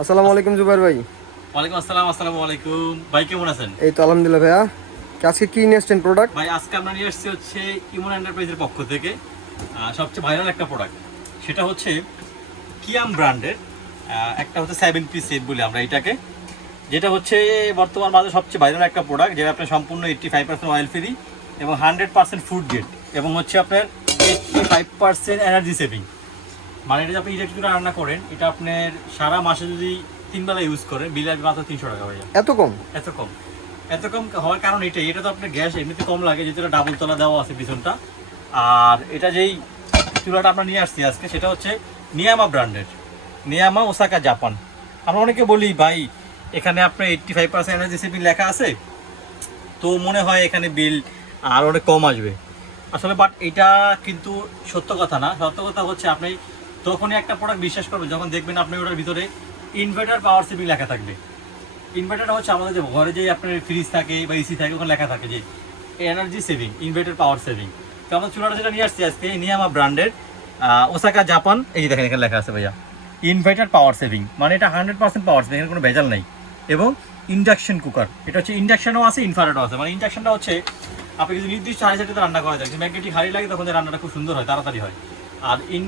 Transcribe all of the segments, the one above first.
আসসালামু আলাইকুম জুবাইর ভাই। ওয়ালাইকুম আসসালাম আসসালামু আলাইকুম। ভাই কেমন আছেন? এই তো আলহামদুলিল্লাহ ভাইয়া। আজকে কি নিয়ে প্রোডাক্ট ভাই আজকে আমরা নিয়ে এসেছি হচ্ছে ইমন এন্টারপ্রাইজের পক্ষ থেকে সবচেয়ে ভাইরাল একটা প্রোডাক্ট সেটা হচ্ছে কিয়াম ব্র্যান্ডের একটা হচ্ছে সেভেন পিস সেট বলি আমরা এটাকে যেটা হচ্ছে বর্তমান বাজারে সবচেয়ে ভাইরাল একটা প্রোডাক্ট যেটা আপনার সম্পূর্ণ eighty five percent oil free এবং হান্ড্রেড পার্সেন্ট ফুড গেট এবং হচ্ছে আপনার eighty five percent energy saving মানে এটা যে আপনি ইলেকট্রিক রান্না করেন এটা আপনার সারা মাসে যদি তিন বেলা ইউজ করেন বিল আসবে মাত্র তিনশো টাকা হয়ে যাবে। এত কম? এত কম। এত কম হওয়ার কারণ এটাই এটা তো আপনার গ্যাস এমনিতে কম লাগে যেটা ডাবল তলা দেওয়া আছে পিছনটা। আর এটা যেই চুলাটা আমরা নিয়ে আসছি আজকে সেটা হচ্ছে নিয়ামা ব্র্যান্ডের নিয়ামা ওসাকা জাপান আমরা অনেকে বলি ভাই এখানে আপনার eighty five percent energy saving লেখা আছে? তো মনে হয় এখানে বিল আর অনেক কম আসবে। আসলে বাট এটা কিন্তু সত্য কথা না। সত্য কথা হচ্ছে আপনি তখনই একটা প্রোডাক্ট বিশ্বাস করবেন যখন দেখবেন আপনি ওটার ভিতরে ইনভার্টার পাওয়ার সেভিং লেখা থাকবে। ইনভার্টারটা হচ্ছে আমাদের যে ঘরে যে আপনার ফ্রিজ থাকে বা এসি থাকে, ওখানে লেখা থাকে যে energy saving inverter power saving তো আমরা চুলাটা যেটা নিয়ে আসছি আজকে নিয়ে আমার ব্র্যান্ডের ওসাকা জাপান এই দেখেন, এখানে লেখা আছে ভাইয়া। ইনভার্টার পাওয়ার সেভিং মানে এটা হান্ড্রেড পার্সেন্ট পাওয়ার সেভিং এখানে কোনো ভেজাল নেই। এবং ইন্ডাকশন কুকার এটা হচ্ছে ইন্ডাকশনও আছে ইনভার্টারও আছে। মানে ইন্ডাকশনটা হচ্ছে, আপনি যদি নির্দিষ্ট হাড়ি সাথে রান্না করা যায় ম্যাগনেটিক হাড়ি লাগে, তখন রান্নাটা খুব সুন্দর হয়, তাড়াতাড়ি হয়। আর ইন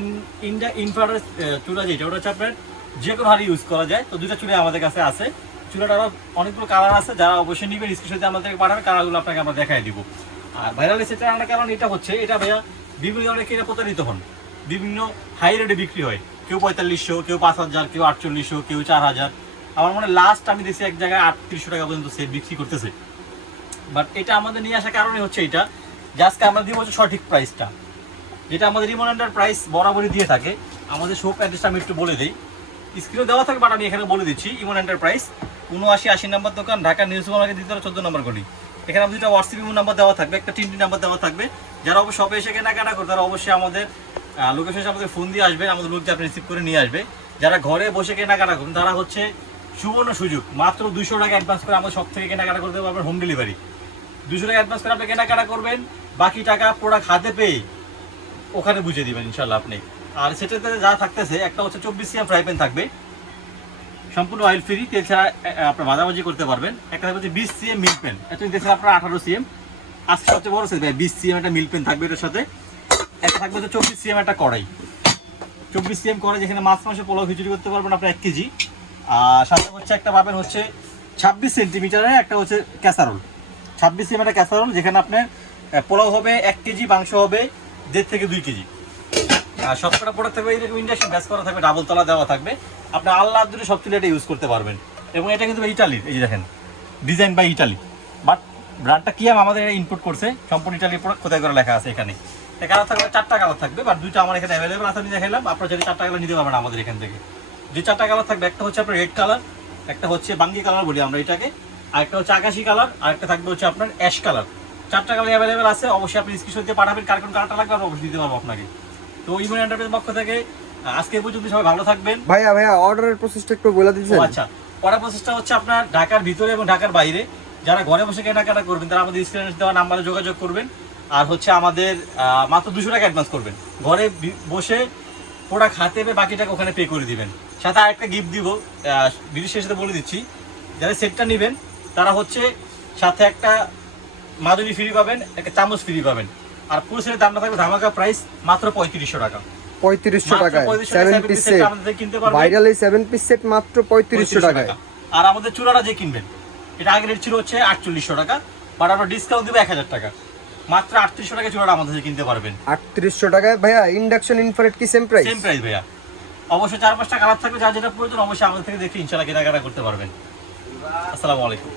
ইন্ডা ইনফ্রারেড চুলা যেটা ওটা হচ্ছে আপনার যে কোনো হাড়ি ইউজ করা যায়। তো দুটা চুলা আমাদের কাছে আছে। চুলাটার অনেকগুলো কালার আছে। যারা অবশ্যই নিবেন স্ক্রিনশটে আমাদেরকে পাঠাবে কালারগুলো আপনাকে আমরা দেখাই দিব। আর ভাইরাল সেটা আনার কারণ এটা হচ্ছে, এটা ভাইয়া বিভিন্ন ধরনের কিনে প্রতারিত হন। বিভিন্ন হাই রেটে বিক্রি হয়। কেউ পঁয়তাল্লিশশো, কেউ পাঁচ হাজার, কেউ আটচল্লিশশো, কেউ চার হাজার। আমার মনে লাস্ট আমি দেখছি এক জায়গায় আটত্রিশশো টাকা পর্যন্ত সেট বিক্রি করতেছে। বাট এটা আমাদের নিয়ে আসার কারণে হচ্ছে এটা। আজকে আমরা দিব হচ্ছে সঠিক প্রাইসটা যেটা আমাদের রিমোনান্ডার প্রাইস বরাবরই দিয়ে থাকে। আমাদের শপ অ্যাড্রেসটা আমি একটু বলে দিই। স্ক্রিনে দেওয়া থাকবে বাট আমি এখানে বলে দিচ্ছি ইমন এন্টারপ্রাইজ উনআশি, আশি নম্বর দোকান, ঢাকা নিউজ মার্কেট দ্বিতীয় চোদ্দ নম্বর গলি। এখানে আমাদের হোয়াটসঅ্যাপ ইমো নাম্বার দেওয়া থাকবে, একটা তিনটি নাম্বার দেওয়া থাকবে। যারা অবশ্যই শপে এসে কেনাকাটা করে, তারা অবশ্যই আমাদের লোকেশন আমাদের ফোন দিয়ে আসবেন আমাদের লোক আপনি রিসিভ করে নিয়ে আসবে। যারা ঘরে বসে কেনাকাটা করবেন, তারা হচ্ছে সুবর্ণ সুযোগ। মাত্র দুশো টাকা অ্যাডভান্স করে আমাদের সব থেকে কেনাকাটা করতে পারবেন হোম ডেলিভারি দুশো টাকা অ্যাডভান্স করে আপনি কেনাকাটা করবেন, বাকি টাকা প্রোডাক্ট হাতে পেয়ে ওখানে বুঝে দিবেন ইনশাল্লাহ আপনি। আর সেটাতে যা থাকতেছে, একটা হচ্ছে চব্বিশ সিএম ফ্রাই প্যান থাকবে। সম্পূর্ণ অয়েল ফ্রি তেল ছাড়া আপনার ভাজাভাজি করতে পারবেন। একটা থাকবে বিশ সিএম মিল্ক পেন এতদিন দেখছেন আপনার আঠারো সিএম। আজকে সবচেয়ে বড় সাইজ বিশ সিএম একটা মিল্ক পেন থাকবে এটার সাথে। একটা থাকবে হচ্ছে চব্বিশ সিএম একটা কড়াই। চব্বিশ সিএম কড়াই যেখানে মাছ, মাংস, পোলাও খিচুড়ি করতে পারবেন আপনার এক কেজি। আর সাথে হচ্ছে একটা পাবেন হচ্ছে ছাব্বিশ সেন্টিমিটারের একটা হচ্ছে ক্যাসারোল ছাব্বিশ সিএম একটা ক্যাসারোল যেখানে আপনার পোলাও হবে এক কেজি, মাংস হবে দেড় থেকে দুই কেজি। আর সবকটা প্রোডাক্ট থাকবে এরকম ইন্ডাকশন ব্যাস করা থাকবে ডাবল তলা দেওয়া থাকবে। আপনি আল্লাহ দূরে সব চুলে এটা ইউজ করতে পারবেন। এবং এটা কিন্তু ইটালির এই দেখেন ডিজাইন বাই ইটালি বাট ব্র্যান্ডটা কি আমাদের ইনপুট করছে? সম্পূর্ণ ইটালির প্রোডাক্ট কোথায় করে লেখা আছে এখানে। কালার থাকবে, চারটা কালার থাকবে বাট দুইটা আমার এখানে অ্যাভেলেবেল আছে আমি দেখালাম আপনার যদি চারটা কালার নিতে পারবেন আমাদের এখান থেকে। যে চারটা কালার থাকবে, একটা হচ্ছে আপনার রেড কালার একটা হচ্ছে বাঙ্গি কালার বলি আমরা এটাকে, আর একটা হচ্ছে আকাশি কালার আর একটা থাকবে হচ্ছে আপনার অ্যাশ কালার চারটা কালার অ্যাভেলেবেল আছে অবশ্যই আপনি স্ক্রিনশট দিয়ে পাঠাবেন কার কোন কালারটা লাগবে আমরা অবশ্যই দিতে পারব আপনাকে। তো ইমন এন্টারপ্রাইজ পক্ষ থেকে আজকে পর্যন্ত সবাই ভালো থাকবেন। ভাইয়া ভাইয়া অর্ডারের প্রসেসটা একটু বলে ও দিচ্ছেন আচ্ছা। পড়া প্রসেসটা হচ্ছে আপনার ঢাকার ভিতরে এবং ঢাকার বাইরে। যারা ঘরে বসে কেনাকাটা করবেন তারা আমাদের স্ক্রিনে দেওয়া নাম্বারে যোগাযোগ করবেন। আর হচ্ছে আমাদের মাত্র দুশো টাকা অ্যাডভান্স করবেন। ঘরে বসে প্রোডাক্ট হাতে পেয়ে বাকি টাকা ওখানে পে করে দিবেন। সাথে আরেকটা গিফট দিব ভিডিও শেষে বলে দিচ্ছি। যারা সেটটা নেবেন তারা হচ্ছে সাথে একটা মাদুরি ফ্রি পাবেন একটা চামচ ফ্রি পাবেন। আর পুরো সেটের দামটা থাকবে ধামাকা প্রাইস মাত্র পঁয়ত্রিশশো টাকা। পঁয়ত্রিশশো টাকায়। সেভেন পিস সেট ভাইরাল এই সেভেন পিস সেট মাত্র পঁয়ত্রিশশো টাকায়। টাকা। আর আমাদের চূড়াটা যে কিনবেন এটা রেট ছিল হচ্ছে আটচল্লিশশো টাকা বাট আমরা ডিসকাউন্ট দেবো এক হাজার টাকা। মাত্র আটত্রিশশো টাকা চূড়াটা আমাদের কিনতে পারবেন। আটত্রিশশো টাকায় ভাইয়া ইন্ডাকশন ইনফ্রারেড কি সেম প্রাইস সেম প্রাইস ভাইয়া। অবশ্যই চার পাঁচটা কালার থাকবে যার যেটা প্রয়োজন অবশ্যই আমাদের থেকে দেখে ইনশাল্লাহ কেনাকাটা করতে পারবেন। আসসালামু আলাইকুম।